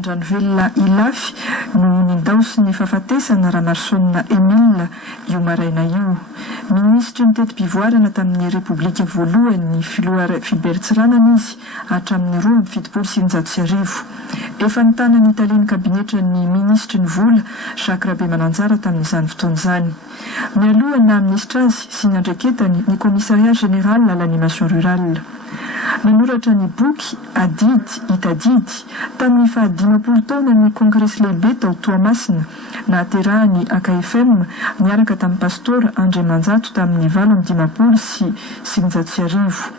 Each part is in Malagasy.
Andranovelona Ilafy no nindaosy ny fahafatesana Ramarsona Emile io maraina io. Ministry ny teti-pivoarana tamin'ny Repoblika voalohany filoha Filibert Tsiranana izy hatramin'ny 2024. Efa nitana ny Italiany kabinetra ny ministry ny vola Jacques Rabe Mananjara tamin'izany fotoana izany. Mialoha na ministra azy sy ny andreketany ny Commissariat Général à l'Animation Rurale. Nanoratra ny boky Adidy Itadidy tamin'ny fahadimapolo taona ny kongresy lehibe tao Toamasina nahaterahany AKFM niaraka tamin'ny pastor André Manjato tamin'ny 20 sy 1900.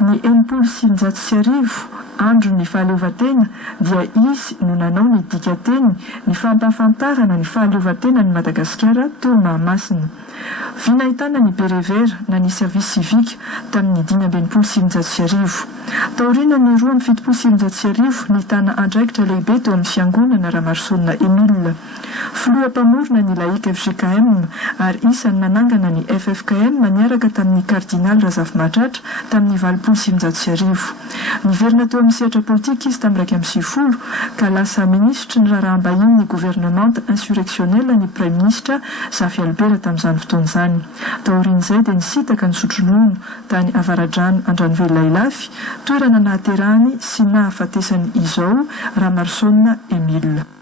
Ny 1900 andro ny fahaleovatena dia izy no nanao ny dikateny ny fampahafantarana ny fahaleovatena ny Madagasikara teo Mahamasina. Vinahitana ny Berevera na ny service civique tamin'ny 1900. Taorina ny 2017 ny tana andraikitra lehibe teo amin'ny fiangonana Ramarsona Emile. Filoham-pamorona ny laïque FGKM ary isany nanangana ny FFKM niaraka tamin'ny kardinal Razafy-Mahatratra tamin'ny 2017. Niverina teo amin'ny sehatra politika izy tamin'ny 2010 ka lasa ministra ny raharaham-bahiny ny gouvernement insurrectionnel ny prime ministre Zafy Albert tamin'izany fotoana izany. Taorin'izay dia nisitaka ny sotronono tany Avaradrano Andranovelona Ilafy toerana nahaterahany sy nahafatesany izao Ramarsona Emile.